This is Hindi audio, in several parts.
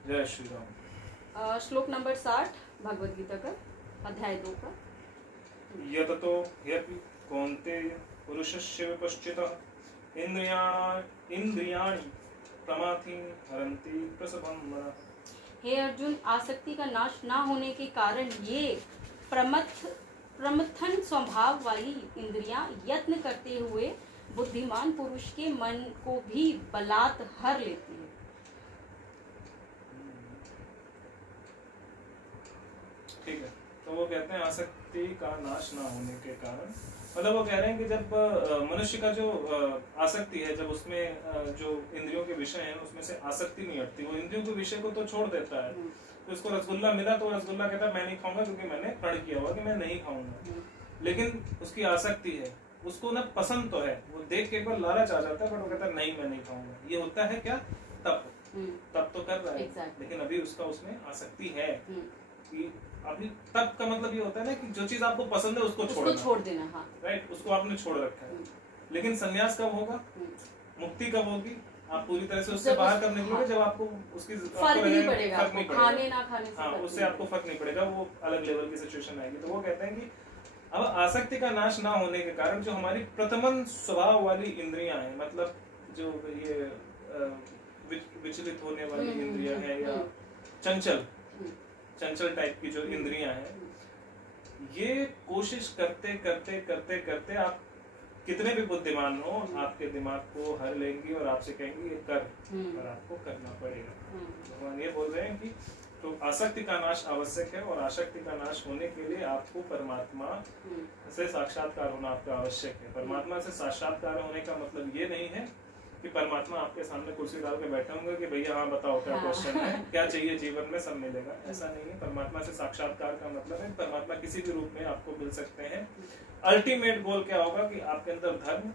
जय श्री राम। श्लोक नंबर 60 भगवद गीता का, अध्याय 2 का। यततो ह्यपि कौन्तेय पुरुषस्य विपश्चितः इंद्रियाणि प्रमाथिं हरन्ति प्रसभं मनः। हे अर्जुन, आसक्ति का नाश ना होने के कारण ये प्रमथन स्वभाव वाली इंद्रियां यत्न करते हुए बुद्धिमान पुरुष के मन को भी बलात् हर लेती है। ठीक है, तो वो कहते हैं आसक्ति का नाश ना होने के कारण, मतलब वो कह रहे हैं कि जब मनुष्य का जो आसक्ति है, जब उसमें जो इंद्रियों के विषय हैं उसमें से आसक्ति नहीं हटती, वो इंद्रियों के विषय को तो छोड़ देता है। तो उसको रसगुल्ला मिला तो रसगुल्ला कहता है मैं नहीं खाऊंगा क्योंकि मैंने प्रण किया हुआ कि मैं नहीं खाऊंगा, लेकिन उसकी आसक्ति है, उसको ना पसंद तो है, वो देख के एक बार लालच आ जाता है, बट वो कहता है नहीं मैं नहीं खाऊंगा। ये होता है क्या? तब तो कर रहा है, लेकिन अभी उसका उसमें आसक्ति है कि अभी तब का मतलब ये होता है ना कि जो चीज आपको पसंद है उसको छोड़ देना। हाँ। राइट, उसको आपने छोड़ रखा है। लेकिन संन्यास कब होगा, मुक्ति कब होगी, आप पूरी तरह से उससे बाहर कब निकलोगे? जब आपको उसकी फर्क नहीं पड़ेगा, खाने ना खाने से। हाँ, उससे आपको फर्क नहीं पड़ेगा, वो अलग लेवल की सिचुएशन आएगी। तो वो कहते हैं कि अब आसक्ति का नाश ना होने के कारण जो हमारी प्रथमन स्वभाव वाली इंद्रियां हैं, मतलब जो ये विचलित होने वाली इंद्रियां हैं या चंचल टाइप की जो इंद्रियां हैं, ये कोशिश करते करते करते करते आप कितने भी बुद्धिमान हो, आपके दिमाग को हर लेंगी और आपसे कहेंगी ये कर, और आपको करना पड़ेगा। भगवान ये बोल रहे हैं कि तो आसक्ति का नाश आवश्यक है, और आसक्ति का नाश होने के लिए आपको परमात्मा से साक्षात्कार होना आपका आवश्यक है। परमात्मा से साक्षात्कार होने का मतलब ये नहीं है कि परमात्मा आपके सामने कुर्सी डाल के बैठे होंगे कि भैया हाँ बताओ क्या क्वेश्चन है, क्या चाहिए जीवन में, सब मिलेगा, ऐसा नहीं है। परमात्मा से साक्षात्कार का मतलब है परमात्मा किसी भी रूप में आपको मिल सकते हैं। अल्टीमेट गोल क्या होगा कि आपके अंदर धर्म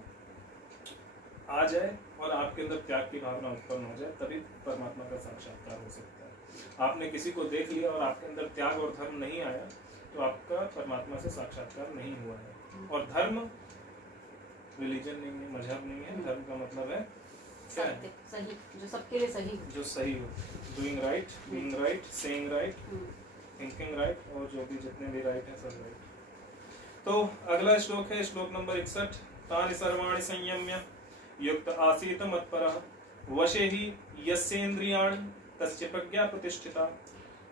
आ जाए और आपके अंदर त्याग की भावना उत्पन्न हो जाए, तभी परमात्मा का साक्षात्कार हो सकता है। आपने किसी को देख लिया और आपके अंदर त्याग और धर्म नहीं आया तो आपका परमात्मा से साक्षात्कार नहीं हुआ है। और धर्म रिलीजन नहीं है, मजहब नहीं है, धर्म का मतलब है क्या है? सही, जो सबके लिए सही हो, जो सही हो, doing right, being right, saying right, thinking right, और जो भी जितने भी राइट है सब राइट। तो अगला श्लोक है श्लोक नंबर 61। तानि सर्वाणि संयम्य युक्त आसीत मत्परः वशे हि यस्येन्द्रियाणि तस्य प्रज्ञा प्रतिष्ठिता।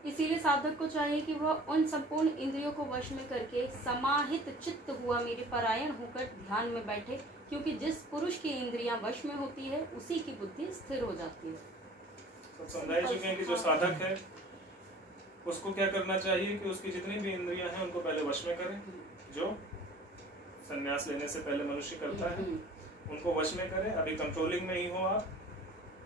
इसीलिए साधक को चाहिए कि वह उन संपूर्ण इंद्रियों को वश में करके समाहित चित्त हुआ मेरे परायण होकर ध्यान में बैठे, क्योंकि जिस पुरुष की इंद्रियां वश में होती है उसी की बुद्धि स्थिर हो जाती है। तो समझा चुके हैं कि जो साधक है उसको क्या करना चाहिए कि उसकी जितनी भी इंद्रियां हैं उनको पहले वश में करे, जो संन्यास लेने से पहले मनुष्य करता है, उनको वश में करे। अभी कंट्रोलिंग में ही हो आप,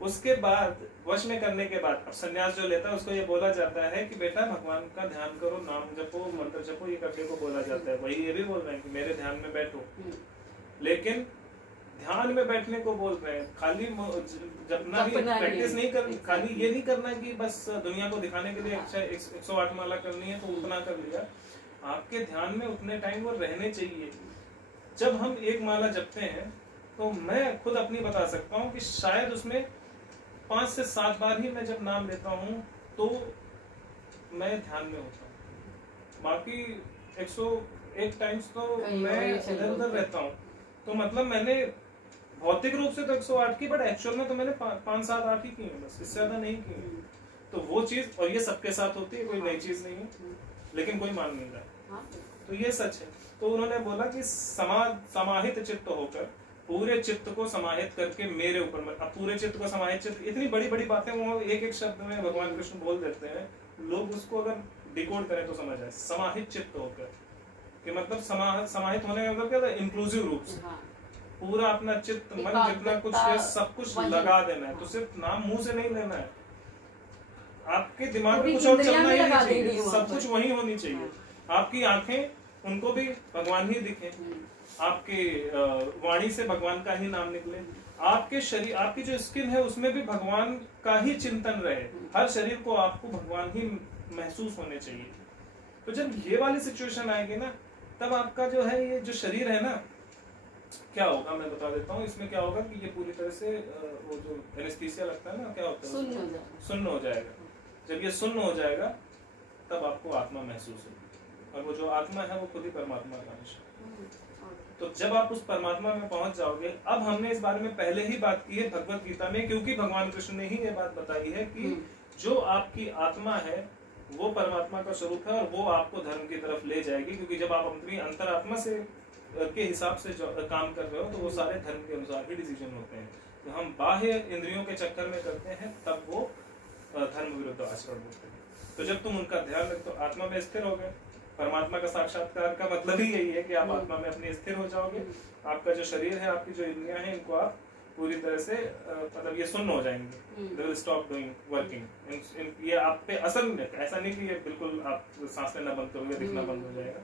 उसके बाद वश में करने के बाद अब संन्यास जो लेता है उसको ये बोला जाता है कि बेटा भगवान का ध्यान करो, नाम जपो, मंत्र जपो, ये करने को बोला जाता है। वही ये भी बोल रहे हैं कि मेरे ध्यान में बैठो, लेकिन ध्यान में बैठने को बोल रहे हैं, खाली जपना भी प्रैक्टिस नहीं करनी, खाली ये नहीं करना कि बस दुनिया को दिखाने के लिए 108 माला करनी है तो उतना कर लिया। आपके ध्यान में उतने टाइम वो रहने चाहिए। जब हम एक माला जपते हैं तो मैं खुद अपनी बता सकता हूँ कि शायद उसमें 5 से 7 बार ही मैं जब नाम लेता हूँ तो मैं ध्यान में होता हूँ, बाकी 101 टाइम्स तो मैं इधर उधर रहता हूँ। तो मतलब मैंने भौतिक रूप से तो 108 की, बट एक्चुअल में तो मैंने 5-7-8 ही की है, बस इससे ज्यादा नहीं की। तो वो चीज, और ये सबके साथ होती है, कोई नई चीज नहीं है, लेकिन कोई मान नहीं रहा, तो ये सच है। तो उन्होंने बोला कि समाहित चित्त होकर, पूरे चित्त को समाहित करके मेरे ऊपर, अब पूरे चित्त को समाहित, चित्त इतनी बड़ी बड़ी बातें वो एक एक शब्द में भगवान कृष्ण बोल देते हैं, लोग उसको अगर डिकोड करें तो समझ आए। समाहित चित्त होकर कि मतलब समाहित होने का मतलब क्या था? इंक्लूसिव रूप से पूरा अपना चित्त मन जितना कुछ है सब कुछ लगा देना है। तो सिर्फ नाम मुंह से नहीं लेना है, आपके दिमाग में कुछ और चलना ही नहीं चाहिए, सब कुछ वही होनी चाहिए। आपकी आंखें, उनको भी भगवान ही दिखे, आपके वाणी से भगवान का ही नाम निकले, आपके शरीर, आपकी जो स्किन है उसमें भी भगवान का ही चिंतन रहे, हर शरीर को आपको भगवान ही महसूस होने चाहिए। तो जब ये वाली सिचुएशन आएगी ना, तब आपका जो है ये जो शरीर है ना, क्या होगा मैं बता देता हूँ। इसमें क्या होगा कि ये पूरी तरह से वो जो एनेस्थीसिया लगता है ना, क्या होता है, सुन्न हो जाएगा। जब ये शून्य हो जाएगा तब आपको आत्मा महसूस होगी, और वो जो आत्मा है वो खुद ही परमात्मा का अंश है। तो जब आप उस परमात्मा में पहुंच जाओगे, अब हमने इस बारे में पहले ही बात की है भगवत गीता में, क्योंकि भगवान कृष्ण ने ही ये बात बताई है कि जो आपकी आत्मा है वो परमात्मा का स्वरूप है और वो आपको धर्म की तरफ ले जाएगी, क्योंकि जब आप अपनी अंतरात्मा से के हिसाब से काम कर रहे हो तो वो सारे धर्म के अनुसार ही डिसीजन होते हैं। तो हम बाह्य इंद्रियों के चक्कर में करते हैं तब वो धर्म विरुद्ध आचरण होते हैं। तो जब तुम उनका ध्यान रखते हो आत्मा में स्थिर हो गए, परमात्मा का साक्षात्कार का मतलब ही यही है कि आप आत्मा में अपने स्थिर हो जाओगे, आपका जो शरीर है, आपकी जो इंद्रियां हैं, इनको आप पूरी तरह से मतलब ये शून्य हो जाएंगे, they will stop doing working। ये आप पे असर नहीं, ऐसा नहीं कि ये बिल्कुल आप सांस लेना बंद करोगे, दिखना बंद हो जाएगा,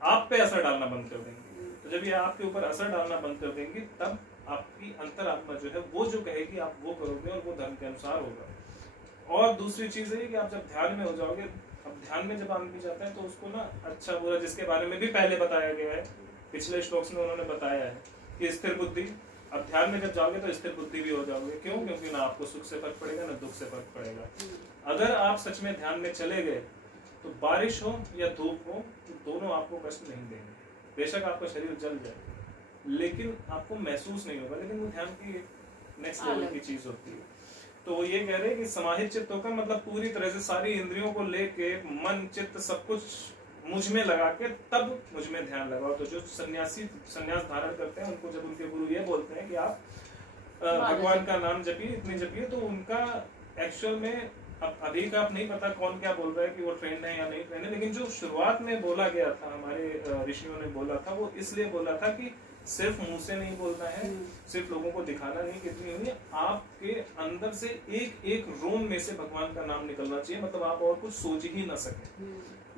आप पे असर डालना बंद कर देंगे। तो जब ये आपके ऊपर असर डालना बंद कर देंगे तब आपकी अंतरात्मा जो है वो जो कहेगी आप वो करोगे और वो धर्म के अनुसार होगा। और दूसरी चीज है कि आप जब ध्यान में हो जाओगे, अब ध्यान में जब आदमी जाता है तो उसको ना अच्छा बुरा, जिसके बारे में भी पहले बताया गया है, पिछले श्लोक में उन्होंने बताया है कि स्थिर बुद्धि, अब ध्यान में जब जाओगे तो स्थिर बुद्धि भी हो जाओगे। क्यों? क्योंकि ना आपको सुख से फर्क पड़ेगा ना दुख से फर्क पड़ेगा। अगर आप सच में ध्यान में चले गए तो बारिश हो या धूप हो तो दोनों आपको कष्ट नहीं देंगे। बेशक आपका शरीर जल जाए लेकिन आपको महसूस नहीं होगा, लेकिन वो ध्यान की नेक्स्ट लेवल की चीज होती है। तो वो ये कह रहे हैं कि समाहित चित्त होकर, मतलब पूरी तरह से सारी इंद्रियों को लेके मन चित्त सब कुछ मुझ में लगा के तब मुझ में ध्यान लगाओ। तो जो सन्यासी संन्यास धारण करते हैं उनको जब उनके गुरु ये बोलते हैं कि आप भगवान का नाम जपिए, इतनी जपिए, तो उनका एक्चुअल में अब अभी का आप नहीं पता कौन क्या बोल रहा है कि वो ट्रेंड है या नहीं ट्रेंड है, लेकिन जो शुरुआत में बोला गया था, हमारे ऋषियों ने बोला था, वो इसलिए बोला था कि सिर्फ मुंह से नहीं बोलना है, सिर्फ लोगों को दिखाना नहीं कितनी हुई, आपके अंदर से एक एक रोम में से भगवान का नाम निकलना चाहिए, मतलब आप और कुछ सोच ही ना सके।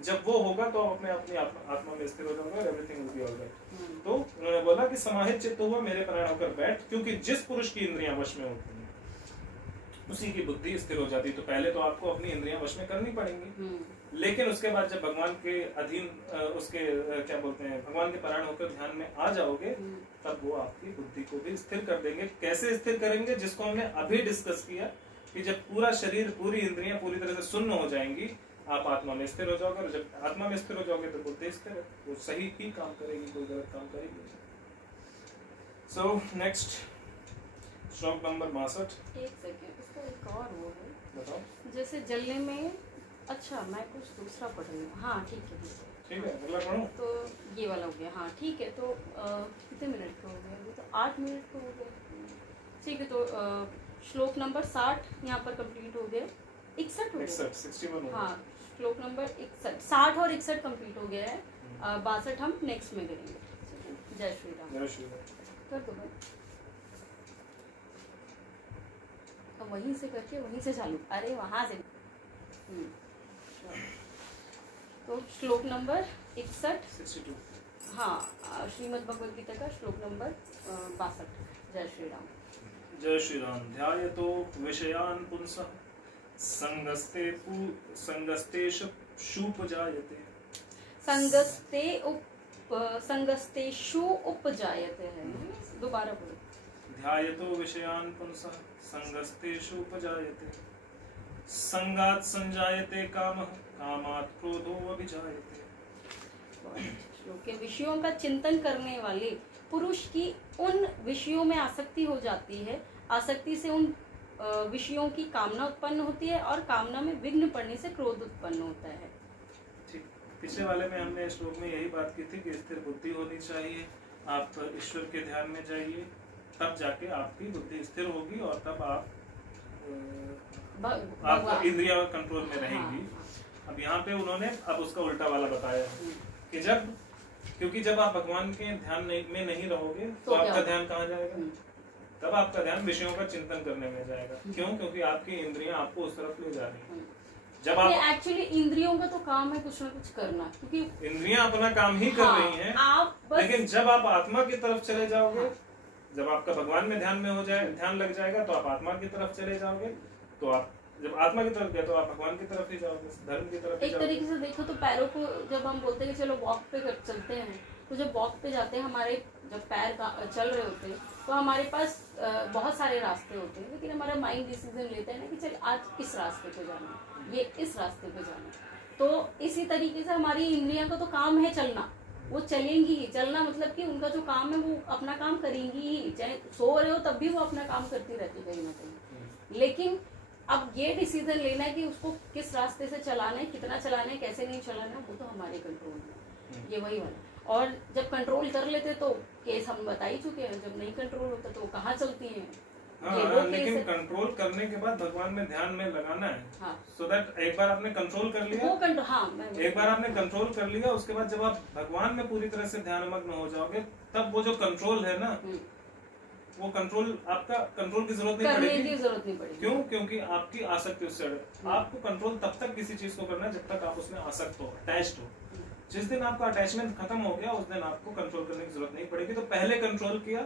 जब वो होगा तो आप अपने आत्मा में स्थिर हो जाओगे और एवरीथिंग विल बी ऑलराइट। तो उन्होंने बोला कि समाहित चित्त हुआ मेरे प्राण होकर बैठ, क्योंकि जिस पुरुष की इंद्रियां वश में होती हैं उसी की बुद्धि स्थिर हो जाती है। तो पहले तो आपको अपनी इंद्रियां वश में करनी पड़ेंगी, लेकिन उसके बाद जब भगवान के अधीन उसके क्या बोलते हैं भगवान के प्राण होकर ध्यान में आ जाओगे तब वो आपकी बुद्धि को भी स्थिर कर देंगे। कैसे स्थिर करेंगे? जिसको हमने अभी डिस्कस किया कि जब पूरा शरीर पूरी इंद्रियां पूरी तरह से शून्य हो जाएंगी आप आत्मा में स्थिर हो जाओगे, और जब आत्मा में स्थिर हो जाओगे तो बुद्धि स्थिर है, वो सही ही काम करेगी, कोई गलत काम करेगी। सो नेक्स्ट श्लोक नंबर 62। एक सेकंड, इसका एक और वो है, बताओ। जैसे जलने में, अच्छा मैं कुछ दूसरा पढ़ रही हूँ, हाँ ठीक है ठीक है, अगला पढ़ो। तो ये वाला हो गया, हाँ ठीक है। तो कितने मिनट का हो गया? अभी तो 8 मिनट का हो गया। ठीक है, तो श्लोक नंबर 60 यहाँ पर कंप्लीट हो गया। 61 हो गया, 61 हाँ, श्लोक नंबर 61, 60 और 61 कंप्लीट हो गया है। 62 हम नेक्स्ट में करेंगे। जय श्री राम। जय श्री राम। कर दो भाई, वहीं से करके वहीं से चालू, अरे वहां से। तो श्लोक नंबर 61, हाँ, श्रीमद् भगवद गीता का श्लोक नंबर 62। जय श्री राम। जय श्री राम। ध्यायतो विषयान् पुंसः संगस्तेषु उपजायते है। दोबारा बोलो। ध्यायतो विषयान् पुंसः संगस्तेषु उपजायते, संगात् संजायते कामः, कामात् क्रोधो अभिजायते। श्लोक के विषयों का चिंतन करने वाले पुरुष की उन विषयों में आसक्ति हो जाती है, आसक्ति से उन विषयों की कामना उत्पन्न होती है और कामना में विघ्न पड़ने से क्रोध उत्पन्न होता है। ठीक, पिछले वाले में हमने श्लोक में यही बात की थी कि स्थिर बुद्धि होनी चाहिए, आप ईश्वर के ध्यान में जाइए, तब जाके आपकी बुद्धि स्थिर होगी और तब आप इंद्रियां कंट्रोल में रहेंगी। अब यहाँ पे उन्होंने अब उसका उल्टा वाला बताया कि क्योंकि जब आप भगवान के ध्यान में नहीं रहोगे तो आपका ध्यान कहाँ जाएगा? तब आपका ध्यान विषयों का चिंतन करने में जाएगा। क्यों? क्योंकि आपकी इंद्रियां आपको उस तरफ ले जा रही हैं। जब आप एक्चुअली इंद्रियों का तो काम है कुछ ना कुछ करना, क्योंकि इंद्रियां अपना काम ही कर रही हैं, लेकिन जब आप आत्मा की तरफ चले जाओगे, जब आपका भगवान में ध्यान में हो जाए, ध्यान लग जाएगा, तो आप आत्मा की तरफ चले जाओगे। तो आप जब आत्मा की तरफ गए तो आप भगवान की तरफ ही जाओगे, धर्म की तरफ। एक तरीके से देखो तो पैरों को जब हम बोलते हैं कि चलो वॉक पे चलते हैं, तो जब वॉक पे जाते हैं, हमारे जब पैर चल रहे होते हैं तो हमारे पास बहुत सारे रास्ते होते हैं, लेकिन हमारा माइंड डिसीजन लेता है ना कि चल आज इस रास्ते पे जाना है, ये इस रास्ते पे जाना है। तो इसी तरीके से हमारी इंद्रियां का तो काम है चलना, वो चलेंगी ही। चलना मतलब कि उनका जो काम है वो अपना काम करेंगी ही, चाहे सो रहे हो तब भी वो अपना काम करती रहती कहीं ना कहीं। लेकिन अब ये डिसीजन लेना है कि उसको किस रास्ते से चलाना है, कितना चलाना है, कैसे नहीं चलाना है, वो तो हमारे कंट्रोल में, ये वही वाला। और जब कंट्रोल कर लेते तो केस हम बता ही चुके हैं, जब नहीं कंट्रोल होता तो कहाँ चलती है। हाँ, लेकिन कंट्रोल करने के बाद भगवान में ध्यान में लगाना है। हाँ। सो दैट एक बार आपने कंट्रोल कर लिया, वो एक बार आपने कंट्रोल कर लिया, उसके बाद जब आप भगवान में पूरी तरह से ध्यानमग्न हो जाओगे, तब वो जो कंट्रोल है ना, वो कंट्रोल, आपका कंट्रोल की जरूरत नहीं पड़ेगी। क्यों? क्योंकि आपकी आसक्ति उससे आपको कंट्रोल तब तक किसी चीज को करना है जब तक आप उसमें आसक्त हो, अटैच्ड हो। जिस दिन आपका अटैचमेंट खत्म हो गया, उस दिन आपको कंट्रोल करने की जरूरत नहीं पड़ेगी। तो पहले कंट्रोल किया,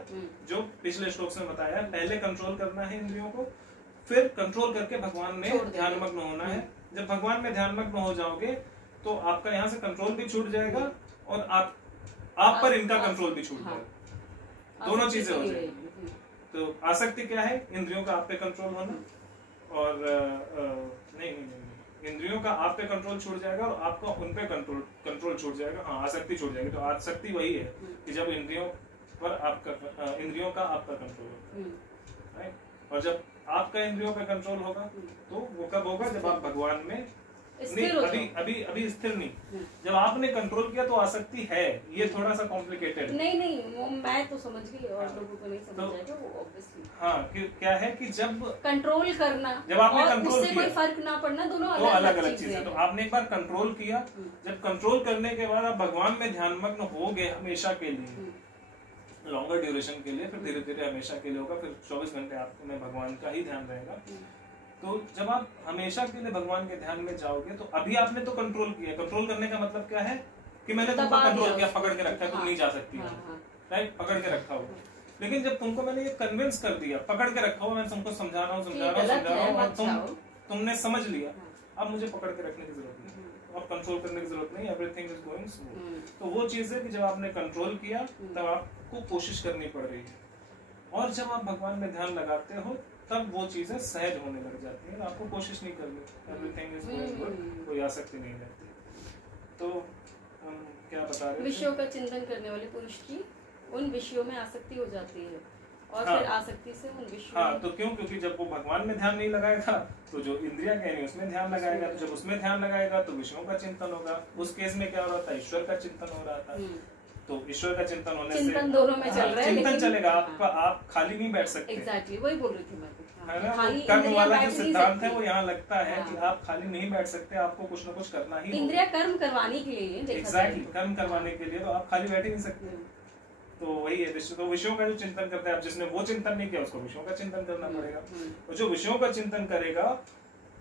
जो पिछले श्लोक में बताया, पहले कंट्रोल करना है इंद्रियों को, फिर कंट्रोल करके भगवान में ध्यानमग्न होना है। जब भगवान में ध्यानमग्न हो जाओगे तो आपका यहाँ से कंट्रोल भी छूट जाएगा और आप पर इनका कंट्रोल भी छूट जाएगा, दोनों चीजें हो जाएगी। तो आसक्ति क्या है? इंद्रियों का आप पे कंट्रोल होना, और नहीं, इंद्रियों का आप पे कंट्रोल छूट जाएगा और आपका उन पे कंट्रोल छूट जाएगा। हाँ, आसक्ति छूट जाएगी। तो आसक्ति वही है कि जब इंद्रियों पर आपका, इंद्रियों का आप पर कंट्रोल होगा, राइट। और जब आपका इंद्रियों पे कंट्रोल होगा तो वो कब होगा? जब आप भगवान में नहीं, अभी स्थिर नहीं। जब आपने कंट्रोल किया तो आसक्ति है, ये थोड़ा सा कॉम्प्लिकेटेड। नहीं, वो मैं तो समझ गई और लोगों को नहीं समझ आएगा वो ऑब्वियसली। हाँ, क्या है कि जब कंट्रोल करना, जब आपने कंट्रोल किया, कोई फर्क ना पड़ना, दोनों अलग अलग चीजें। तो आपने एक बार कंट्रोल किया, जब कंट्रोल करने के बाद आप भगवान में ध्यानमग्न हो गए हमेशा के लिए, लॉन्गर ड्यूरेशन के लिए, फिर धीरे धीरे हमेशा के लिए होगा, फिर 24 घंटे आपने भगवान का ही ध्यान रहेगा। तो जब आप हमेशा के लिए भगवान के ध्यान में जाओगे तो अभी आपने तो कंट्रोल किया। कंट्रोल करने का मतलब क्या है कि मैंने तुमको कंट्रोल किया, पकड़ के रखा, तुम नहीं जा सकती, राइट, पकड़ के रखा हो। लेकिन जब तुमको मैंने ये कन्विंस कर दिया, पकड़ के रखा हो, मैं तुमको समझा रहा हूँ और तुमने समझ लिया, अब मुझे पकड़ के रखने की जरूरत नहीं, अब कंट्रोल करने की जरूरत नहीं, एवरीथिंग इज गोइंग स्मूथ। तो वो चीज है कि जब आपने कंट्रोल किया तब आपको कोशिश करनी पड़ रही है, और जब आप भगवान में ध्यान लगाते हो तब वो चीजें सहज होने लग जाती है, आपको कोशिश नहीं करनी, एवरीथिंग इज गोइंग गुड, कोई आसक्ति नहीं रहती। तो हम क्या बता रहे हैं? विषयों का चिंतन करने वाले पुरुष की उन विषयों में आसक्ति हो जाती है, और फिर आसक्ति से उन विषयों तो क्यों? क्योंकि जब वो भगवान में ध्यान नहीं लगाएगा तो जो इंद्रियां कह रही है उसमें ध्यान लगाएगा, तो जब उसमें ध्यान लगाएगा तो विषयों का चिंतन होगा। उस केस में क्या हो रहा था? ईश्वर का चिंतन हो रहा था। तो ईश्वर का चिंतन होने से दोनों में चल रहा है, चिंतन चलेगा आपका, आप खाली नहीं बैठ सकते। एग्जैक्टली वही बोल रही थी मैं, है ना? कर्म वाला जो सिद्धांत है वो यहाँ लगता है कि आप खाली नहीं बैठ सकते, आपको कुछ ना कुछ करना ही। इंद्रिया कर्म करवाने के लिए, एग्जैक्टली, कर्म करवाने के लिए, तो आप खाली बैठ ही नहीं सकते। तो वही है, तो विषयों का जो चिंतन करते हैं, जिसने वो चिंतन नहीं किया उसको विषयों का चिंतन करना पड़ेगा। और जो विषयों का चिंतन करेगा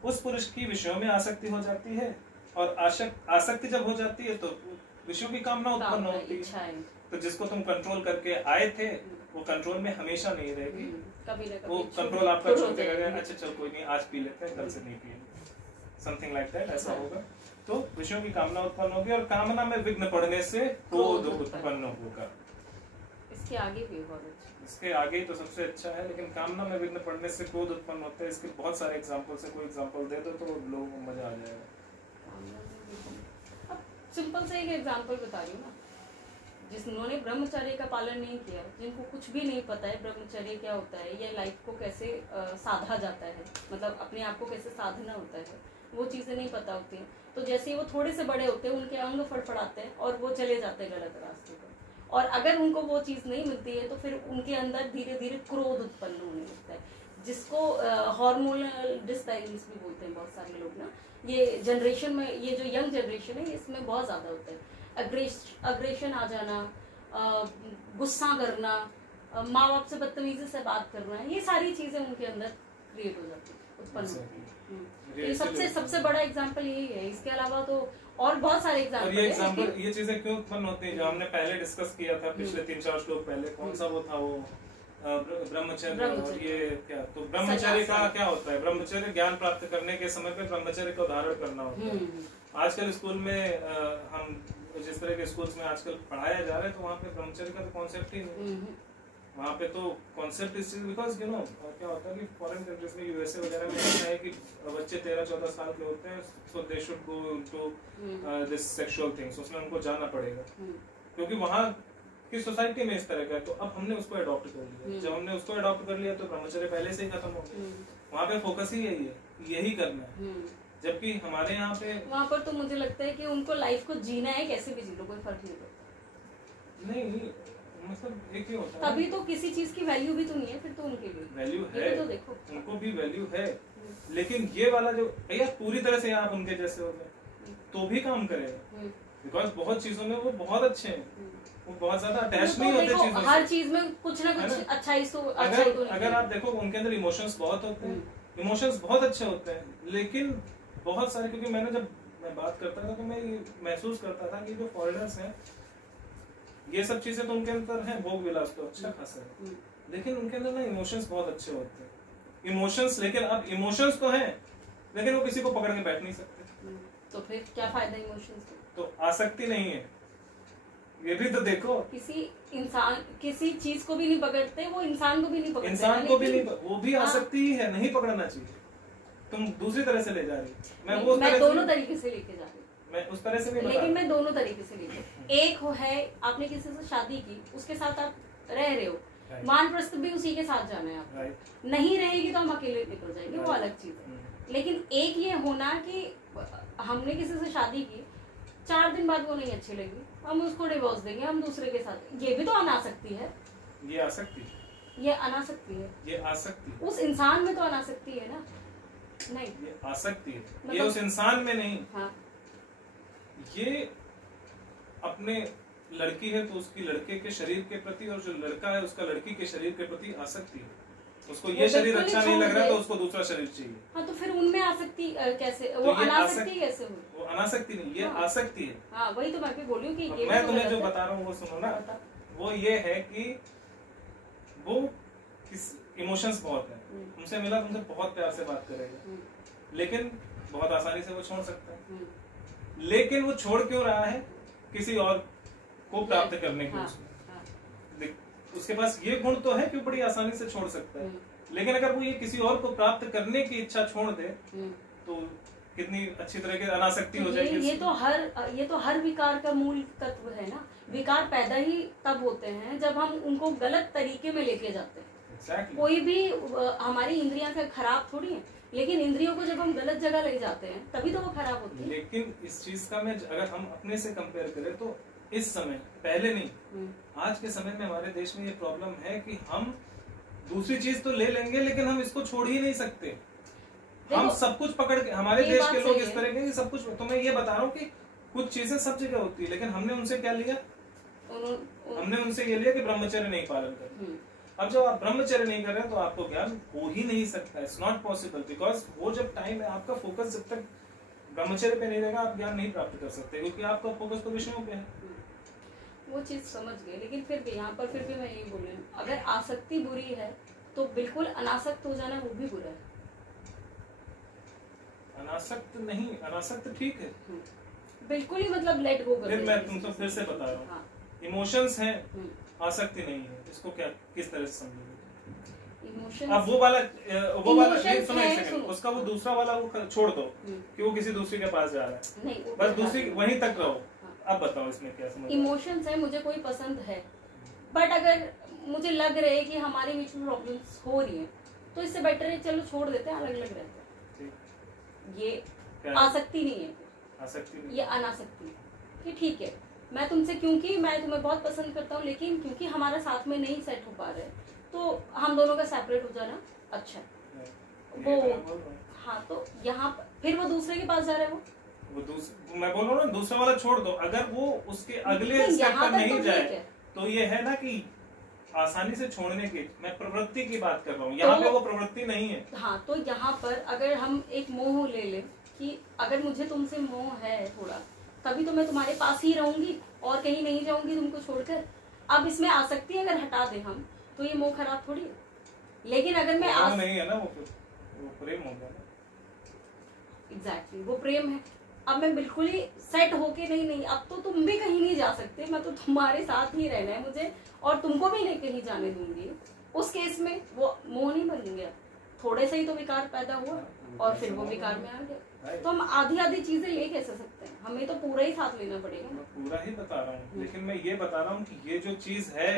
उस पुरुष की विषयों में आसक्ति हो जाती है, और आसक्ति जब हो जाती है तो विषयों की कामना उत्पन्न होती है। तो जिसको तुम कंट्रोल करके आए थे वो कंट्रोल में हमेशा नहीं रहेगी, वो कंट्रोल आपका छोड़ देगा। अच्छा चल कोई नहीं, आज पी लेते हैं, कल से नहीं पिएंगे, समथिंग लाइक दैट, ऐसा होगा। तो विषयों की कामना उत्पन्न होगी, और कामना में विघ्न पड़ने से क्रोध उत्पन्न होगा। इसके आगे भी इसके आगे तो सबसे अच्छा है, लेकिन कामना में विघ्न पड़ने से क्रोध उत्पन्न होता है। इसके बहुत सारे एग्जांपल से कोई एग्जांपल दे दो तो लोगों को मजा आ जाएगा। सिंपल से एक एग्जांपल बता रही हूँ ना, जिन्होंने ब्रह्मचर्य का पालन नहीं किया, जिनको कुछ भी नहीं पता है ब्रह्मचर्य क्या होता है, या लाइफ को कैसे साधा जाता है, मतलब अपने आप को कैसे साधना होता है, वो चीज़ें नहीं पता होती हैं। तो जैसे ही वो थोड़े से बड़े होते हैं उनके अंग फड़फड़ाते हैं और वो चले जाते हैं गलत रास्ते पर, और अगर उनको वो चीज़ नहीं मिलती है तो फिर उनके अंदर धीरे धीरे क्रोध उत्पन्न होने लगता है, जिसको हार्मोनल डिसबैलेंस भी बोलते हैं बहुत सारे लोग ना। ये जनरेशन में, ये जो यंग जनरेशन है इसमें बहुत ज़्यादा होता है। अग्रेशन आ जाना, गुस्सा करना, माँ बाप से बदतमीजी से बात करना, ये सारी चीजें उनके अंदर क्रिएट हो जाती है, उत्पन्न होती है। ये सबसे बड़ा एग्जांपल यही है। इसके अलावा तो और बहुत सारे एग्जांपल ये चीजें क्यों उत्पन्न होती है, जो हमने पहले डिस्कस किया था पिछले 3-4 श्लोक पहले, कौन सा वो था, वो ब्रह्मचर्य और ये क्या, तो ब्रह्मचर्य का क्या होता है? ब्रह्मचर्य ज्ञान प्राप्त करने के समय पे ब्रह्मचर्य का धारण करना होता है। आजकल स्कूल में हम जिस तरह के स्कूल्स में आजकल पढ़ाया जा रहा है, तो वहाँ पे ब्रह्मचर्य का तो कॉन्सेप्ट ही नहीं। वहाँ पे तो कॉन्सेप्ट इस बिकॉज यू नो क्या होता है कि फॉरेन कंट्रीज में यूएसए वगैरह में ऐसा है कि बच्चे 13-14 साल के होते हैं, so they should go into this sexual things, उसमें उनको जाना पड़ेगा क्योंकि वहाँ की सोसाइटी में इस तरह का है। तो अब हमने उसको अडॉप्ट कर लिया। जब हमने उसको अडॉप्ट कर लिया तो ब्रह्मचर्य पहले से ही खत्म हो गया। वहाँ पे फोकस ही यही है, यही करना है। जबकि हमारे यहाँ पे वहाँ पर तो मुझे लगता है कि उनको लाइफ को जीना है, कैसे भी जी लो, कोई फर्क नहीं पड़ता। नहीं मतलब एक ही होता है, तभी तो किसी चीज की वैल्यू भी तो नहीं है, फिर तो उनके लिए वैल्यू है, तो देखो उनको भी वैल्यू है। लेकिन ये वाला जो यार पूरी तरह से आप उनके जैसे हो गए तो भी काम करेगा, बिकॉज बहुत चीजों में वो बहुत अच्छे हैं, वो बहुत ज्यादा अटैच नहीं होते चीजों से। हर चीज में कुछ ना कुछ अच्छा ही तो अगर आप देखो उनके अंदर इमोशंस बहुत होते हैं, इमोशंस बहुत अच्छे होते हैं, लेकिन बहुत सारे, क्योंकि मैंने जब मैं बात करता था तो मैं ये महसूस करता था कि जो फॉरेनर्स हैं ये सब चीजें तो उनके अंदर हैं, भोग विलास तो अच्छा खासा है, लेकिन उनके अंदर ना इमोशंस बहुत अच्छे होते हैं। इमोशंस, लेकिन अब इमोशंस तो हैं लेकिन वो किसी को पकड़ के बैठ नहीं सकते। तो फिर क्या फायदा इमोशंस का? तो आसक्ति नहीं है, ये भी तो देखो। किसी इंसान किसी चीज को भी नहीं पकड़ते, वो इंसान को भी नहीं पकड़ते, इंसान को भी नहीं, वो भी आसक्ति ही है, नहीं पकड़ना चाहिए। तुम दूसरी तरह से ले जा रही, मैं दोनों तरीके से लेके जा रही, मैं उस तरह से नहीं, लेकिन मैं दोनों तरीके से लेके। एक हो है आपने किसी से शादी की, उसके साथ आप रह रहे हो, वानप्रस्थ भी उसी के साथ जाना है आपको, नहीं रहेगी तो हम अकेले निकल जाएंगे, वो अलग चीज है। लेकिन एक ये होना कि हमने किसी से शादी की, 4 दिन बाद वो नहीं अच्छी लगी, हम उसको डिवोर्स देंगे, हम दूसरे के साथ, ये भी तो अनासक्ति है। ये आसक्ति, ये अनासक्ति है, ये आसक्ति उस इंसान में तो अनासक्ति है ना? नहीं, ये आसक्ति है, ये उस इंसान में नहीं। हाँ। ये अपने लड़की है तो उसकी लड़के के शरीर के प्रति, और जो लड़का है उसका लड़की के शरीर के प्रति आसक्ति है। उसको ये शरीर अच्छा नहीं लग रहा तो उसको दूसरा शरीर चाहिए। हाँ, तो फिर उनमें आसक्ति कैसे, वो अनासक्ति कैसे हुई? वो अनासक्ति नहीं, ये आसक्ति है। हाँ, वही तो मैं भी बोली हूँ कि मैं तुम्हें जो बता रहा हूँ वो सुनो ना। वो ये है कि वो इमोशंस बहुत है, तुमसे मिला, तुमसे बहुत प्यार से बात करेगा, लेकिन बहुत आसानी से वो छोड़ सकता है। लेकिन वो छोड़ क्यों रहा है? किसी और को प्राप्त करने के उसमें उसके पास ये गुण तो है कि बड़ी आसानी से छोड़ सकता है, लेकिन अगर वो ये किसी और को प्राप्त करने की इच्छा छोड़ दे तो कितनी अच्छी तरह की अनासक्ति हो जाएगी। ये तो हर विकार का मूल तत्व है ना। विकार पैदा ही तब होते हैं जब हम उनको गलत तरीके में लेके जाते हैं। Exactly. कोई भी हमारी इंद्रियां क्या खराब थोड़ी है, लेकिन इंद्रियों को जब हम गलत जगह ले जाते हैं तभी तो वो खराब होती है। लेकिन इस चीज का मैं अगर हम अपने से कंपेयर करें तो इस समय, पहले नहीं, आज के समय में हमारे देश में ये प्रॉब्लम है कि हम दूसरी चीज तो ले लेंगे लेकिन हम इसको छोड़ ही नहीं सकते। हम सब कुछ पकड़ के, हमारे देश के लोग इस तरह के सब कुछ, तो मैं ये बता रहा हूँ कि कुछ चीजें सब जगह होती है, लेकिन हमने उनसे क्या लिया? हमने उनसे ये लिया कि ब्रह्मचर्य नहीं पालन करें। अब जब आप ब्रह्मचर्य नहीं कर रहे हैं तो आपको ज्ञान हो ही नहीं सकता, इट्स नॉट पॉसिबल, बिकॉज वो जब टाइम है, आपका फोकस जब तक ब्रह्मचर्य पे नहीं रहेगा आप ज्ञान नहीं प्राप्त कर सकते, क्योंकि आपका फोकस तो विषयों पे है। वो चीज समझ गए, लेकिन फिर भी यहाँ पर फिर भी मैं यही बोल रही हूँ, अगर आसक्ति बुरी है तो बिल्कुल अनासक्त हो जाना वो भी बुरा है। अनासक्त नहीं, अनासक्त ठीक है, बिल्कुल ही मतलब लेट गो कर। फिर मैं तुमको फिर से बता रहा हूँ, इमोशंस हैं, आसक्ति नहीं है। इसको क्या किस तरह से समझोगे? अब वो वाला सुनो एक सेकंड, उसका वो दूसरा वाला वो छोड़ दो कि वो किसी दूसरी के पास जा रहा है, नहीं, बस दूसरी वहीं तक रहो। अब बताओ इसमें क्या समझ? इमोशंस है, मुझे कोई पसंद है, बट अगर मुझे लग रहा है कि हमारे बीच में प्रॉब्लम्स हो रही है तो इससे बेटर है चलो छोड़ देते हैं, अलग अलग रहते हैं। ये आसक्ति नहीं है, आसक्ति नहीं, ये अनासक्ति कि ठीक है मैं तुमसे, क्योंकि मैं तुम्हें बहुत पसंद करता हूँ, लेकिन क्योंकि हमारा साथ में नहीं सेट हो पा रहा है तो हम दोनों का सेपरेट हो जाना अच्छा है। वो हाँ, तो यहाँ फिर वो दूसरे के पास जा रहा है, वो मैं बोल रहा हूँ ना, दूसरा वाला छोड़ दो। अगर वो उसके अगले स्टेप पर नहीं जाए तो ये है ना कि आसानी से छोड़ने की, मैं प्रवृत्ति की बात कर रहा हूँ, यहाँ पे वो प्रवृत्ति नहीं है। हाँ, तो यहाँ पर अगर हम एक मोह ले लें कि अगर मुझे तुमसे मोह है थोड़ा, तभी तो मैं तुम्हारे पास ही रहूंगी और कहीं नहीं जाऊंगी तुमको छोड़कर। अब इसमें आसक्ति अगर हटा दें हम तो ये मोह खराब थोड़ी है। लेकिन अगर मैं आज नहीं है ना, वो प्रेम हो गया। एग्जैक्टली वो प्रेम है। अब मैं बिल्कुल ही सेट होके नहीं, अब तो तुम भी कहीं नहीं जा सकते, मैं तो तुम्हारे साथ ही रहना है मुझे, और तुमको भी नहीं कहीं जाने दूंगी। उस केस में वो मोह नहीं बन गया, थोड़े से ही तो विकार पैदा हुआ और फिर वो विकार में आ गया। तो हम आधी आधी चीजें ले कैसे सकते हैं, हमें तो पूरा ही साथ लेना पड़ेगा। मैं पूरा ही बता रहा हूँ, लेकिन मैं ये बता रहा हूँ कि ये जो चीज है,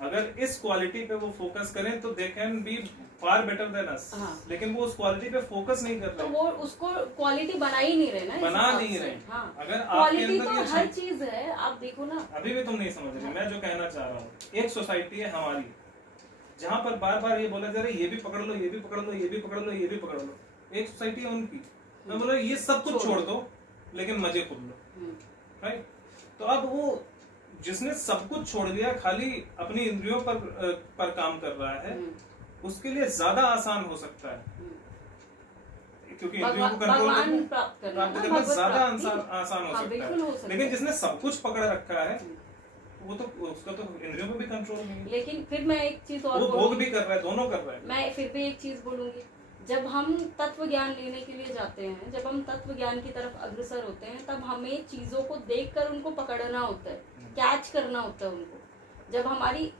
अगर इस क्वालिटी पे वो फोकस करें तो they can be far better than us. लेकिन वो उस क्वालिटी पे फोकस नहीं कर रहे, तो वो उसको क्वालिटी बना ही नहीं रहे ना, बना नहीं रहे। हाँ। अगर क्वालिटी तो हर चीज है, आप देखो ना। अभी भी तुम नहीं समझ रहे मैं जो कहना चाह रहा हूँ। एक सोसाइटी है हमारी जहाँ पर बार बार ये बोला जा रहा है ये भी पकड़ लो, ये भी पकड़ लो, ये भी पकड़ लो, ये भी पकड़ लो। एक सोसाइटी है उनकी, मैं बोला ये सब कुछ छोड़ दो लेकिन मजे खुद लो, राइट। तो अब वो जिसने सब कुछ छोड़ दिया, खाली अपनी इंद्रियों पर काम कर रहा है, उसके लिए ज्यादा आसान हो सकता है, क्योंकि इंद्रियों को कंट्रोल प्राप्त करना ज्यादा आसान हो सकता है। लेकिन जिसने सब कुछ पकड़ रखा है वो तो उसका तो इंद्रियों पे भी कंट्रोल नहीं है। लेकिन फिर मैं एक चीज और, वो भोग भी कर रहा है, दोनों कर रहा है। मैं फिर भी एक चीज बोलूंगी, जब हम तत्व ज्ञान लेने के लिए जाते हैं, जब हम तत्व ज्ञान की तरफ अग्रसर होते हैं, तब हमें चीजों को देखकर उनको पकड़ना होता है, कैच करना होता है उनको। जब हमारी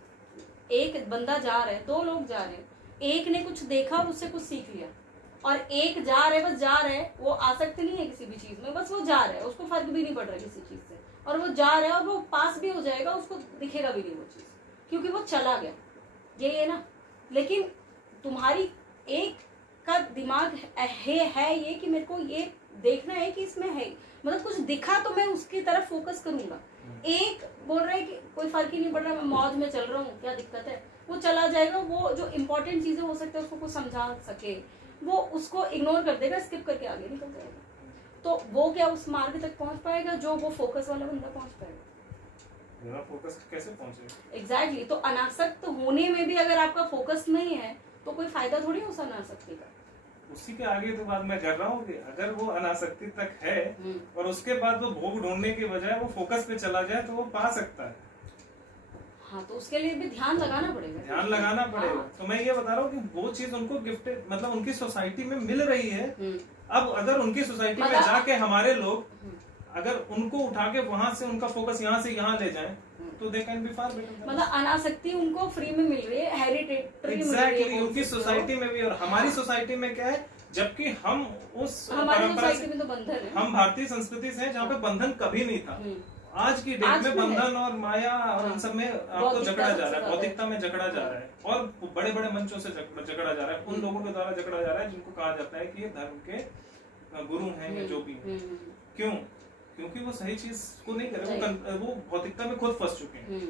एक बंदा जा रहा है, दो लोग जा रहे हैं, एक ने कुछ देखा उससे कुछ सीख लिया, और एक जा रहा है, बस जा रहा है, वो आसक्त नहीं है किसी भी चीज में, बस वो जा रहा है, उसको फर्क भी नहीं पड़ रहा किसी चीज से, और वो जा रहा है और वो पास भी हो जाएगा, उसको दिखेगा भी नहीं वो चीज, क्योंकि वो चला गया। यही है ना। लेकिन तुम्हारी एक का दिमाग है ये कि मेरे को ये देखना है कि इसमें है, मतलब कुछ दिखा तो मैं उसकी तरफ फोकस करूंगा। एक बोल रहा है कि कोई फर्क ही नहीं पड़ रहा, मैं मौज में चल रहा हूँ, क्या दिक्कत है, वो चला जाएगा। वो जो इम्पोर्टेंट चीजें हो सकता है उसको कुछ समझा सके, वो उसको इग्नोर कर देगा, स्किप करके आगे निकल जाएगा। तो वो क्या उस मार्ग तक पहुंच पाएगा जो वो फोकस वाला बंदा पहुंच पाएगा? बिना फोकस कैसे पहुंचेगा? एग्जैक्टली। तो अनासक्त होने में भी अगर आपका फोकस नहीं है तो कोई फायदा थोड़ी उस अनासक्ति का। उसी के आगे तो बात मैं कर रहा हूँ कि अगर वो अनासक्ति तक है और उसके बाद वो भोग ढूंढने के बजाय वो फोकस पे चला जाए तो वो पा सकता है। हाँ, तो उसके लिए भी ध्यान लगाना पड़ेगा। ध्यान लगाना पड़ेगा। हाँ। तो मैं ये बता रहा हूँ कि वो चीज उनको गिफ्टेड, मतलब उनकी सोसाइटी में मिल रही है। अब अगर उनकी सोसाइटी में जाके हमारे लोग अगर उनको उठा के वहां से उनका फोकस यहाँ से यहाँ ले जाए तो they can be far better. मतलब अनासक्ति उनको फ्री में मिल रही है, हेरिटेटरी एग्जैक्टली उनकी सोसाइटी में भी, और हमारी सोसाइटी में क्या है, जबकि हम उस परंपरा से, में तो बंधन है। हम भारतीय संस्कृति से हैं जहाँ पे बंधन कभी नहीं था। आज की डेट में बंधन और माया और इन सब में आपको जकड़ा जा रहा है, भौतिकता में जकड़ा जा रहा है, और बड़े बड़े मंचों से जकड़ा जा रहा है, उन लोगों के द्वारा जकड़ा जा रहा है जिनको कहा जाता है कि ये धर्म के गुरु हैं या जो भी हैं। क्यों? क्योंकि वो सही चीज को नहीं कर रहे, वो भौतिकता में खुद फंस चुके हैं,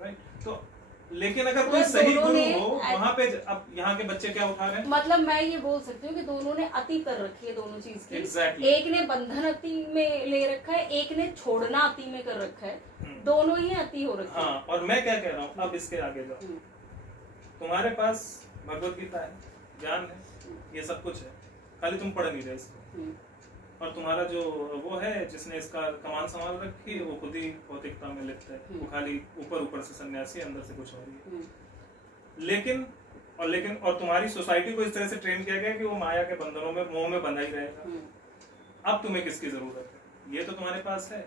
राइट। तो लेकिन अगर कोई सही गुरु हो वहाँ पे, अब यहाँ के बच्चे क्या उठा रहे हैं, मतलब मैं ये बोल सकती हूँ कि दोनों ने अति कर रखी है दोनों चीज की। exactly. एक ने बंधन अति में ले रखा है, एक ने छोड़ना अति में कर रखा है, दोनों ही अति हो रखे हैं। हाँ, और मैं क्या कह रहा हूँ, अब इसके आगे जाओ। तुम्हारे पास भगवत गीता है, ज्ञान है, ये सब कुछ है, खाली तुम पढ़ नहीं रहे इसको। और तुम्हारा जो वो है जिसने इसका कमान संभाल रखी है वो खुद ही भौतिकता में लिप्त है, वो खाली ऊपर ऊपर से सन्यासी, अंदर से कुछ और ही। लेकिन तुम्हारी सोसाइटी को इस तरह से ट्रेन किया गया कि वो माया के बंधनों में, मोह में बंधा ही रहेगा। अब तुम्हें किसकी जरूरत है? ये तो तुम्हारे पास है,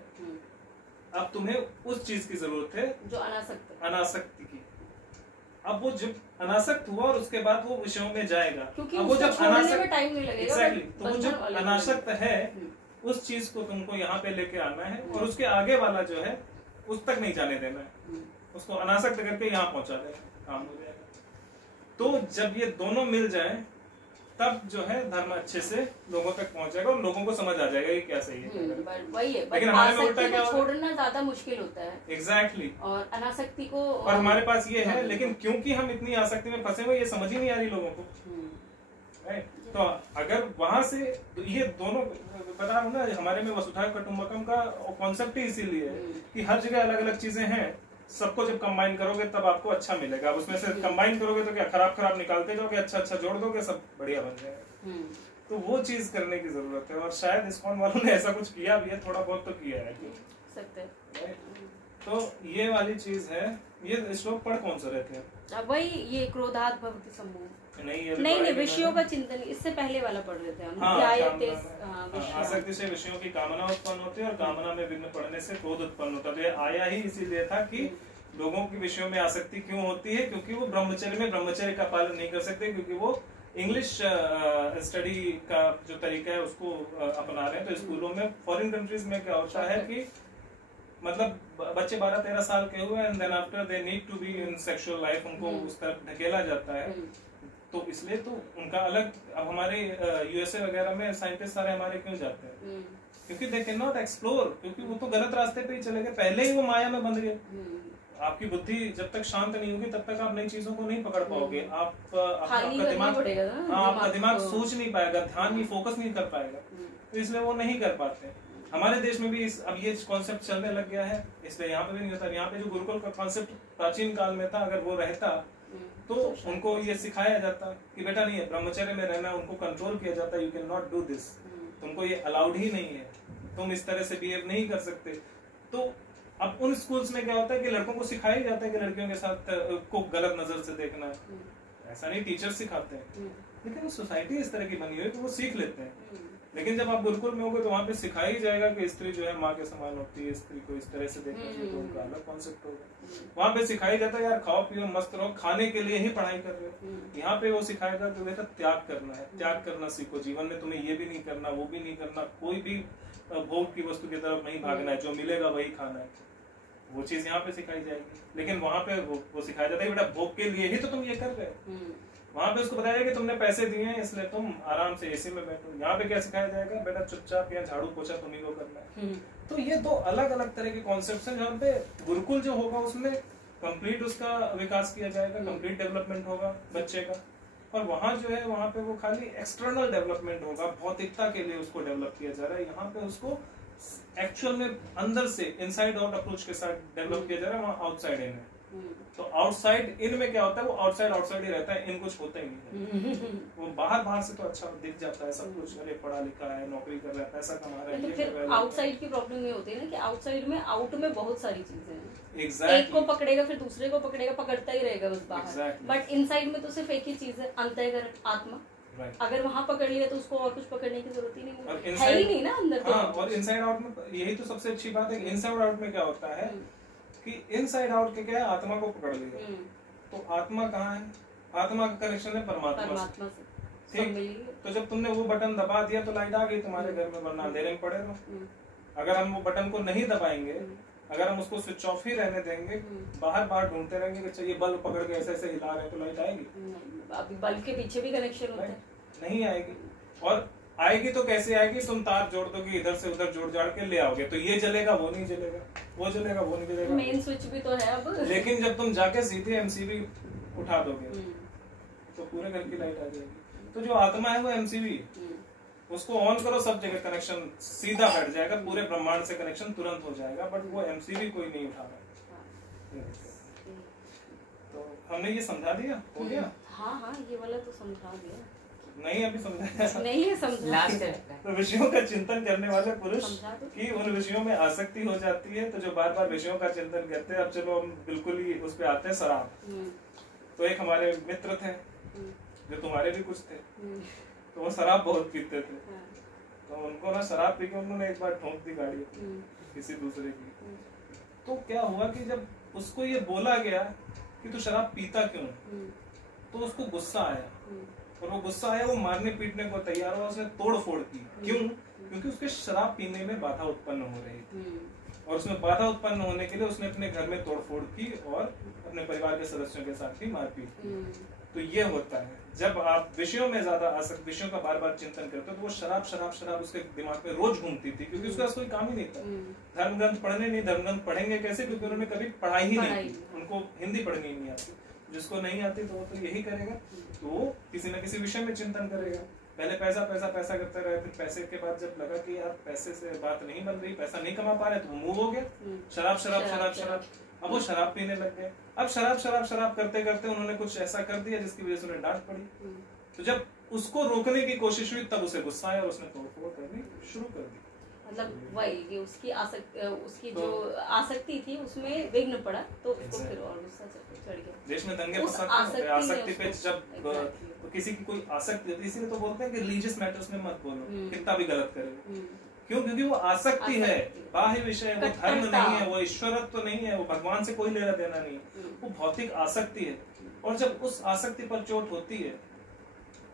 अब तुम्हें उस चीज की जरूरत है जो अनासक्ति की। अब वो जब अनासक्त हुआ और उसके बाद वो विषयों में जाएगा, क्योंकि अब वो जब अनासक्त, टाइम नहीं लगेगा। एग्जैक्टली, तो वो जब अनासक्त है उस चीज को तुमको यहाँ पे लेके आना है, और उसके आगे वाला जो है उस तक नहीं जाने देना है, उसको अनासक्त करके यहाँ पहुंचा देना, काम हो जाएगा। तो जब ये दोनों मिल जाए तब जो है धर्म अच्छे से लोगों तक पहुंच जाएगा और लोगों को समझ आ जाएगा ये क्या सही है। वही है, लेकिन हमारे में उल्टा क्या, छोड़ना ज्यादा मुश्किल होता है। एग्जैक्टली। और अनासक्ति को, और हमारे पास ये है, लेकिन क्योंकि हम इतनी आसक्ति में फंसे हुए, ये समझ ही नहीं आ रही लोगों को। तो अगर वहां से ये दोनों, बता रहा हूँ ना, हमारे में वसुधैव कुटुंबकम का कॉन्सेप्ट ही इसीलिए है कि हर जगह अलग अलग चीजें हैं, सबको जब कंबाइन करोगे तब आपको अच्छा मिलेगा। अब उसमें से कंबाइन करोगे तो क्या खराब निकालते जाओगे, अच्छा जोड़ दोगे, सब बढ़िया बन जाएगा। तो वो चीज करने की जरूरत है, और शायद इस्कॉन वालों ने ऐसा कुछ किया भी है, थोड़ा बहुत तो किया है। तो ये वाली चीज है। ये श्लोक पढ़ कौन सा रहते हैं? वही ये क्रोधात भवति सम्मोह। नहीं, विषयों का चिंतन, इससे पहले वाला पढ़ रहे थे हम। आसक्ति से विषयों की कामना उत्पन्न होती है और कामना में विघ्न पड़ने से क्रोध उत्पन्न होता है। तो ये आया ही इसीलिए था कि लोगों के विषयों में आसक्ति क्यों होती है, क्योंकि वो ब्रह्मचर्य में ब्रह्मचर्य का पालन नहीं कर सकते, क्योंकि वो इंग्लिश स्टडी का जो तरीका है उसको अपना रहे हैं। तो स्कूलों में फॉरेन कंट्रीज में क्या होता है कि मतलब बच्चे 12-13 साल के हुए and then after they need to be in sexual life, उनको उस तरफ ढकेला जाता है। तो इसलिए तो उनका अलग, अब हमारे यूएसए वगैरह में साइंटिस्ट सारे हमारे क्यों जाते हैं? क्योंकि दे कैन नॉट एक्सप्लोर, क्योंकि वो तो गलत रास्ते पे ही चले गए, पहले ही वो माया में बंध गए। आपकी बुद्धि जब तक शांत नहीं होगी तब तक आप नई चीजों को नहीं पकड़ पाओगे। आपका दिमाग सोच नहीं पाएगा, ध्यान नहीं, फोकस नहीं कर पाएगा, तो इसलिए वो नहीं कर पाते। हमारे देश में भी अब ये कॉन्सेप्ट चलने लग गया है, इसलिए यहाँ पे भी नहीं होता। यहाँ पे जो गुरुकुल का कॉन्सेप्ट प्राचीन काल में था, अगर वो रहता तो उनको ये सिखाया जाता कि बेटा नहीं है, ब्रह्मचर्य में रहना, उनको कंट्रोल किया जाता, you can not do this, तुमको ये अलाउड ही नहीं है, तुम इस तरह से बिहेव नहीं कर सकते। तो अब उन स्कूल्स में क्या होता है कि लड़कों को सिखाया जाता है कि लड़कियों के साथ को गलत नजर से देखना है। ऐसा नहीं, टीचर्स सिखाते हैं, लेकिन सोसाइटी इस तरह की बनी हुई है कि वो सीख लेते हैं। लेकिन जब आप गुरुकुल में होगे तो वहाँ पे सिखाया ही जाएगा कि स्त्री जो है माँ के समान होती है, स्त्री को इस तरह से देखना चाहिए, तो उनका अलग कॉन्सेप्ट होगा। वहाँ पे सिखाया जाता है यार खाओ पियो मस्त रहो, खाने के लिए ही पढ़ाई कर रहे हो। यहाँ पे वो सिखाएगा कि बेटा त्याग करना है, त्याग करना सीखो जीवन में, तुम्हें ये भी नहीं करना, वो भी नहीं करना, कोई भी भोग की वस्तु की तरफ नहीं भागना है, जो मिलेगा वही खाना है। वो चीज यहाँ पे सिखाई जाएगी, लेकिन वहाँ पे वो सिखाया जाता है बेटा भोग के लिए ही तो तुम ये कर रहे हो। वहाँ पे उसको बताया कि तुमने पैसे दिए हैं इसलिए तुम आराम से एसी में बैठो। यहाँ पे क्या सिखाया जाएगा, बेटा चुपचाप या झाड़ू पोछा तुम्ही को करना है। तो ये दो अलग अलग तरह के कॉन्सेप्ट हैं, जहाँ पे गुरुकुल जो होगा उसमें कंप्लीट उसका विकास किया जाएगा, कंप्लीट डेवलपमेंट होगा बच्चे का। और वहाँ जो है वहाँ पे वो खाली एक्सटर्नल डेवलपमेंट होगा, भौतिकता के लिए उसको डेवलप किया जा रहा है। यहाँ पे उसको एक्चुअल में अंदर से इनसाइड आउट अप्रोच के साथ डेवलप किया जा रहा है, वहाँ आउटसाइड इन है। तो आउटसाइड इन में क्या होता है, वो आउटसाइड ही रहता है, इन कुछ होता ही नहीं है। वो बाहर से तो अच्छा दिख जाता है सब कुछ, अरे पढ़ा लिखा है, नौकरी कर रहा है, पैसा कमा रहा है। तो फिर आउटसाइड की प्रॉब्लम ये होती है ना कि आउटसाइड में आउट में बहुत सारी चीजें हैं। exactly. एक को पकड़ेगा फिर दूसरे को पकड़ेगा, पकड़ता ही रहेगा बस बाहर। बट इनसाइड में तो सिर्फ एक ही चीज है, अंतःकरण, आत्मा। अगर वहाँ पकड़ लिया तो उसको और कुछ पकड़ने की जरूरत ही नहीं है ही नहीं ना अंदर। हाँ, और इनसाइड आउट में यही तो सबसे अच्छी बात है कि इनसाइड आउट में क्या होता है कि इनसाइड आउट के क्या है, आत्मा को पकड़ लिया। तो आत्मा कहाँ है, आत्मा का कनेक्शन है परमात्मा से। ठीक, तो जब तुमने वो बटन दबा दिया तो लाइट आ गई तुम्हारे घर में, वरना अंधेरे में पड़े रहो। अगर हम वो बटन को नहीं दबाएंगे, अगर हम उसको स्विच ऑफ ही रहने देंगे, बाहर ढूंढते रहेंगे कि चाहिए बल्ब पकड़ के ऐसे हिला रहे तो लाइट आएगी? अभी बल्ब के पीछे भी कनेक्शन होता है, नहीं आएगी। और आएगी तो कैसे आएगी, तुम तार जोड़ दोगे, इधर से उधर जोड़ जाड़ के ले आओगे, तो ये जलेगा वो नहीं जलेगा, वो जलेगा वो नहीं जलेगा। मेन स्विच भी तो है अब। लेकिन जब तुम जाके सीधे एमसीबी उठा दोगे तो पूरे घर की लाइट आ जाएगी। तो जो आत्मा है वो एमसीबी, उसको ऑन करो, सब जगह कनेक्शन सीधा हट जाएगा, पूरे ब्रह्मांड से कनेक्शन तुरंत हो जाएगा। बट वो एमसीबी कोई नहीं उठा रहा। तो हमने ये समझा दिया, हो गया? हाँ, ये वाला तो समझा दिया। नहीं अभी समझाया नहीं है, समझा। तो विषयों का चिंतन करने वाले पुरुष की उन विषयों में आसक्ति हो जाती है, तो जो बार बार विषयों का चिंतन करते हैं। अब चलो हम बिल्कुल ही उस पे आते हैं, शराब। तो एक हमारे मित्र थे जो तुम्हारे भी कुछ थे, तो वो शराब बहुत पीते थे। तो उनको ना शराब पी के उन्होंने एक बार ठोक दी गाड़ी किसी दूसरे की। तो क्या हुआ कि जब उसको ये बोला गया कि तू शराब पीता क्यों, तो उसको गुस्सा आया, और वो गुस्सा आया, वो मारने पीटने को तैयार हुआ, उसने तोड़ फोड़ की। क्यों? क्योंकि उसके शराब पीने में बाधा उत्पन्न हो रही थी, और उसमें बाधा उत्पन्न होने के लिए उसने अपने घर में तोड़ फोड़ की और अपने परिवार के सदस्यों के साथ भी मारपीट की। तो ये होता है जब आप विषयों में ज्यादा आसक्त, विषयों का बार बार चिंतन करते हो, तो वो शराब शराब शराब उसके दिमाग में रोज घूमती थी, क्योंकि उसका कोई काम ही नहीं था। धर्म ग्रंथ पढ़ने नहीं, धर्म ग्रंथ पढ़ेंगे कैसे, क्योंकि उन्होंने कभी पढ़ाई ही नहीं की, उनको हिंदी पढ़नी नहीं आती। जिसको नहीं आती तो वो तो यही करेगा, तो वो किसी न किसी विषय में चिंतन करेगा। पहले पैसा पैसा पैसा करते रहे, फिर पैसे के बाद जब लगा कि यार पैसे से बात नहीं बन रही, पैसा नहीं कमा पा रहे, तो वो मूव हो गया शराब शराब शराब शराब। अब वो शराब पीने लग गए। अब शराब शराब शराब करते करते उन्होंने कुछ ऐसा कर दिया जिसकी वजह से उन्हें डांट पड़ी। तो जब उसको रोकने की कोशिश हुई तब उसे गुस्सा आया और उसने तोड़फोड़ करनी शुरू कर दी। मतलब वही कि उसकी जो आसक्ति थी उसमें विघ्न पड़ा, तो उसको फिर और गुस्सा चढ़ गया। देश में दंगे फसाद आसक्ति पे जब तो किसी की कोई आसक्ति होती है, इसीलिए तो बोलते हैं कि रिलीजियस मैटर्स में मत बोलो, कितना भी गलत करे। क्यों? क्योंकि वो आसक्ति है, बाह्य विषय, वो धर्म नहीं है, वो ईश्वरत्व तो नहीं है, वो भगवान से कोई लेना देना नहीं, वो भौतिक आसक्ति है। और जब उस आसक्ति पर चोट होती है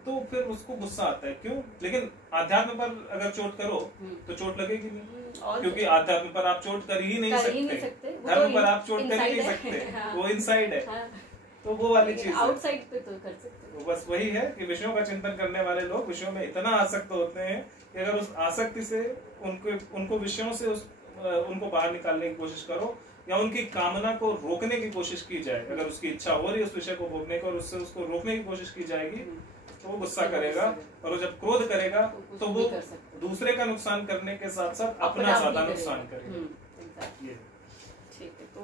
तो फिर उसको गुस्सा आता है। क्यों? लेकिन आध्यात्म पर अगर चोट करो तो चोट लगेगी नहीं, क्योंकि आध्यात्म पर आप चोट कर ही नहीं सकते, धर्म पर आप चोट कर ही नहीं सकते, वो इनसाइड है। तो वो वाली चीज आउटसाइड पे तो कर सकते हो। बस वही है कि विषयों का चिंतन करने वाले लोग विषयों में इतना आसक्त होते हैं कि अगर उस आसक्ति से उनको विषयों से उनको बाहर निकालने की कोशिश करो, या उनकी कामना को रोकने की कोशिश की जाए, अगर उसकी इच्छा हो रही है उस विषय को भोगने को और उससे उसको रोकने की कोशिश की जाएगी, तो वो गुस्सा करेगा। और वो जब क्रोध करेगा तो वो दूसरे का नुकसान करने के साथ साथ अपना ज्यादा नुकसान करेगा। ठीक है, तो